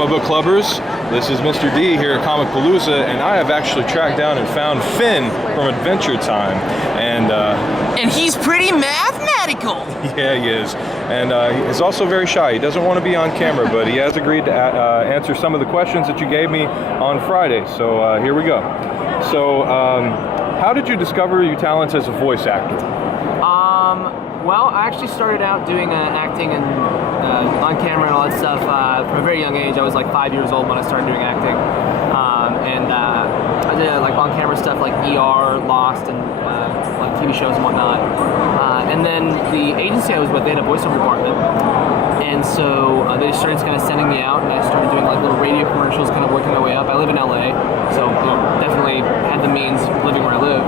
comic book clubbers. This is Mr. D here at Comicpalooza, and I have actually tracked down and found Finn from Adventure Time. And he's pretty mathematical. Yeah, he is. And he's also very shy. He doesn't want to be on camera, but he has agreed to answer some of the questions that you gave me on Friday. So here we go. So, how did you discover your talents as a voice actor? Well, I actually started out doing acting and on camera and all that stuff from a very young age. I was like 5 years old when I started doing acting. I did like on camera stuff like ER, Lost, and like TV shows and whatnot. And then the agency I was with, they had a voiceover department. And so they started kind of sending me out, and I started doing like little radio commercials, kind of working my way up. I live in LA, so definitely had the means of living where I live.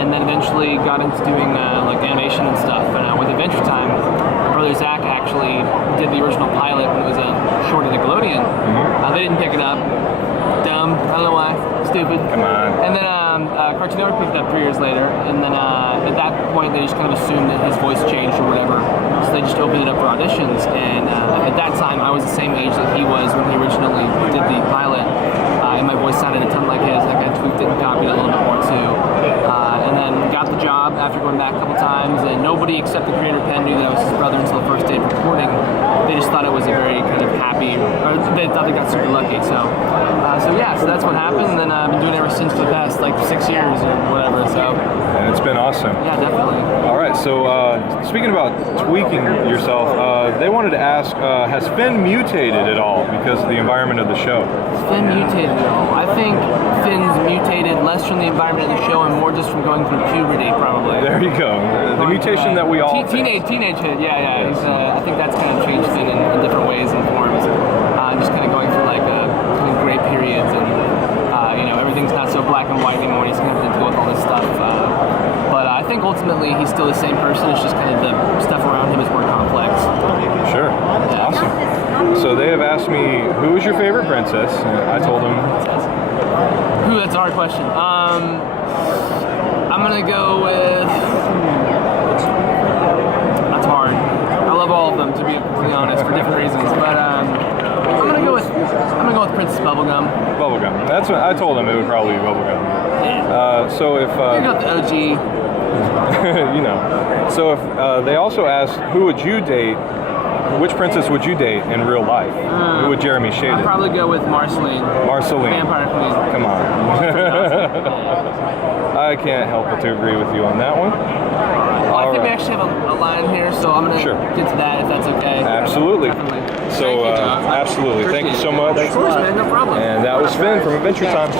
And then eventually got into doing like animation and stuff. And with Adventure Time, my brother Zach actually did the original pilot when it was a short of Nickelodeon. They didn't pick it up. Dumb. I don't know why. Stupid. Come on. And then Cartoon Network picked it up 3 years later. And then at that point, they just kind of assumed that his voice changed or whatever. So they just opened it up for auditions. And at that time, I was the same age that he was when he originally did the pilot. And my voice sounded a ton like his. Like I tweaked it and copied it a little bit more too. And then got the job after going back a couple times, and nobody except the creator Penn knew that I was his brother until the first day of recording. They just thought it was a very kind of happy, or they thought they got super lucky. So that's what happened. And then I've been doing it ever since for the past like 6 years or whatever. So. And it's been awesome. Yeah, definitely. All right. So speaking about tweaking yourself, they wanted to ask, has Finn mutated at all because of the environment of the show? Finn mutated at all? I think Finn's mutated less from the environment of the show and more just from going through puberty, probably. There you go. The mutation that we all teenage kid. Yeah. He's, I think that's kind of changed Finn in different ways and forms. Just kind of going through like kind of gray periods, and everything's not so black and white anymore. He's going to have to deal with all this stuff. But I think ultimately he's still the same person. It's just kind of the stuff around him is more complex. Sure. Yeah. Awesome. So they have asked me, who is your favorite princess? And I told them. That's a hard question. I'm gonna go with. That's hard. I love all of them, to be completely honest, for different reasons. But I'm gonna go with Princess Bubblegum. Bubblegum. That's what I told them. It would probably be Bubblegum. Yeah. So if you got the OG. So if they also asked, who would you date? Which princess would you date in real life? Who would Jeremy shade I'd it? probably go with Marceline. Vampire Queen. Come on. I can't help but to agree with you on that one. Well, I think we actually have a line here, so I'm going to get to that if that's okay. Absolutely. Definitely. So, absolutely. Thank you so much. Of course, man. No problem. And that was Finn from Adventure Time.